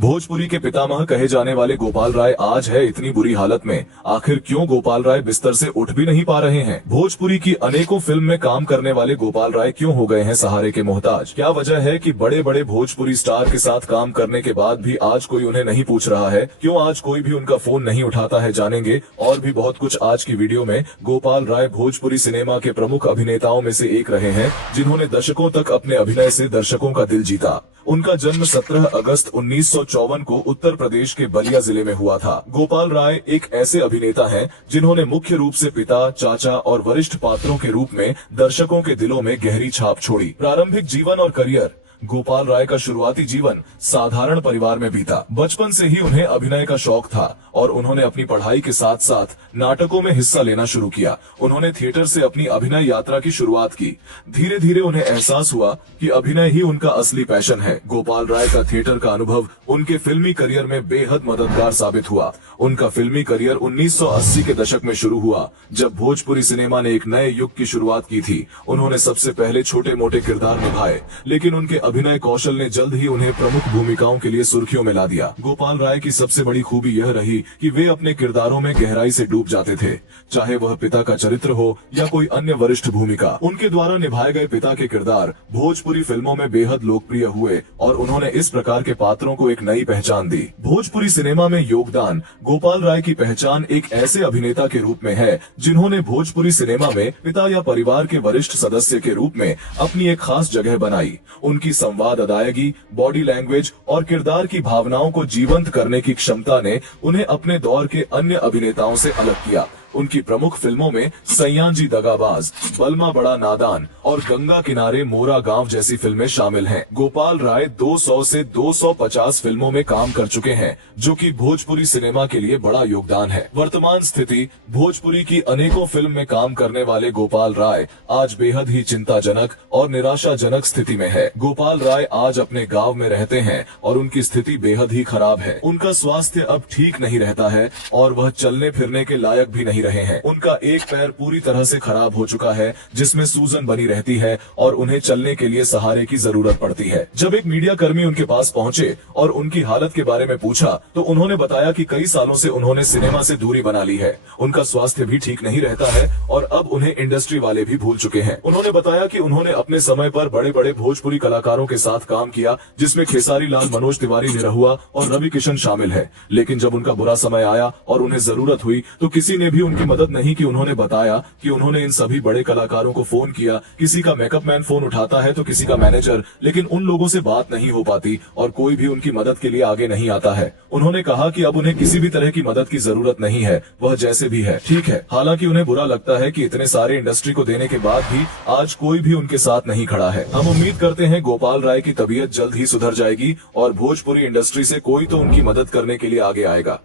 भोजपुरी के पितामह कहे जाने वाले गोपाल राय आज है इतनी बुरी हालत में। आखिर क्यों गोपाल राय बिस्तर से उठ भी नहीं पा रहे हैं? भोजपुरी की अनेकों फिल्म में काम करने वाले गोपाल राय क्यों हो गए हैं सहारे के मोहताज? क्या वजह है कि बड़े बड़े भोजपुरी स्टार के साथ काम करने के बाद भी आज कोई उन्हें नहीं पूछ रहा है? क्यों आज कोई भी उनका फोन नहीं उठाता है? जानेंगे और भी बहुत कुछ आज की वीडियो में। गोपाल राय भोजपुरी सिनेमा के प्रमुख अभिनेताओं में से एक रहे हैं जिन्होंने दशकों तक अपने अभिनय से दर्शकों का दिल जीता। उनका जन्म 17 अगस्त 1954 को उत्तर प्रदेश के बलिया जिले में हुआ था। गोपाल राय एक ऐसे अभिनेता हैं जिन्होंने मुख्य रूप से पिता, चाचा और वरिष्ठ पात्रों के रूप में दर्शकों के दिलों में गहरी छाप छोड़ी। प्रारंभिक जीवन और करियर। गोपाल राय का शुरुआती जीवन साधारण परिवार में बीता। बचपन से ही उन्हें अभिनय का शौक था और उन्होंने अपनी पढ़ाई के साथ साथ नाटकों में हिस्सा लेना शुरू किया। उन्होंने थिएटर से अपनी अभिनय यात्रा की शुरुआत की। धीरे धीरे उन्हें एहसास हुआ कि अभिनय ही उनका असली पैशन है। गोपाल राय का थिएटर का अनुभव उनके फिल्मी करियर में बेहद मददगार साबित हुआ। उनका फिल्मी करियर 1980 के दशक में शुरू हुआ, जब भोजपुरी सिनेमा ने एक नए युग की शुरुआत की थी। उन्होंने सबसे पहले छोटे मोटे किरदार निभाए, लेकिन उनके अभिनय कौशल ने जल्द ही उन्हें प्रमुख भूमिकाओं के लिए सुर्खियों में ला दिया। गोपाल राय की सबसे बड़ी खूबी यह रही कि वे अपने किरदारों में गहराई से डूब जाते थे, चाहे वह पिता का चरित्र हो या कोई अन्य वरिष्ठ भूमिका। उनके द्वारा निभाए गए पिता के किरदार भोजपुरी फिल्मों में बेहद लोकप्रिय हुए और उन्होंने इस प्रकार के पात्रों को एक नई पहचान दी। भोजपुरी सिनेमा में योगदान। गोपाल राय की पहचान एक ऐसे अभिनेता के रूप में है जिन्होंने भोजपुरी सिनेमा में पिता या परिवार के वरिष्ठ सदस्य के रूप में अपनी एक खास जगह बनाई। उनकी संवाद अदायगी, बॉडी लैंग्वेज और किरदार की भावनाओं को जीवंत करने की क्षमता ने उन्हें अपने दौर के अन्य अभिनेताओं से अलग किया। उनकी प्रमुख फिल्मों में सैयाजी दगाबाज, बलमा बड़ा नादान और गंगा किनारे मोरा गांव जैसी फिल्में शामिल हैं। गोपाल राय 200 से 250 फिल्मों में काम कर चुके हैं, जो कि भोजपुरी सिनेमा के लिए बड़ा योगदान है। वर्तमान स्थिति। भोजपुरी की अनेकों फिल्म में काम करने वाले गोपाल राय आज बेहद ही चिंताजनक और निराशाजनक स्थिति में है। गोपाल राय आज अपने गाँव में रहते हैं और उनकी स्थिति बेहद ही खराब है। उनका स्वास्थ्य अब ठीक नहीं रहता है और वह चलने फिरने के लायक भी नहीं रहे हैं। उनका एक पैर पूरी तरह से खराब हो चुका है, जिसमें सूजन बनी रहती है और उन्हें चलने के लिए सहारे की जरूरत पड़ती है। जब एक मीडिया कर्मी उनके पास पहुंचे और उनकी हालत के बारे में पूछा, तो उन्होंने बताया कि कई सालों से उन्होंने सिनेमा से दूरी बना ली है। उनका स्वास्थ्य भी ठीक नहीं रहता है और अब उन्हें इंडस्ट्री वाले भी भूल चुके हैं। उन्होंने बताया कि उन्होंने अपने समय पर बड़े बड़े भोजपुरी कलाकारों के साथ काम किया, जिसमें खेसारी लाल, मनोज तिवारी, निरहुआ और रवि किशन शामिल है। लेकिन जब उनका बुरा समय आया और उन्हें जरूरत हुई तो किसी ने भी उनकी मदद नहीं की। उन्होंने बताया कि उन्होंने इन सभी बड़े कलाकारों को फोन किया। किसी का मेकअप मैन फोन उठाता है तो किसी का मैनेजर, लेकिन उन लोगों से बात नहीं हो पाती और कोई भी उनकी मदद के लिए आगे नहीं आता है। उन्होंने कहा कि अब उन्हें किसी भी तरह की मदद की जरूरत नहीं है, वह जैसे भी है ठीक है। हालांकि उन्हें बुरा लगता है कि इतने सारे इंडस्ट्री को देने के बाद भी आज कोई भी उनके साथ नहीं खड़ा है। हम उम्मीद करते हैं गोपाल राय की तबीयत जल्द ही सुधर जाएगी और भोजपुरी इंडस्ट्री से कोई तो उनकी मदद करने के लिए आगे आएगा।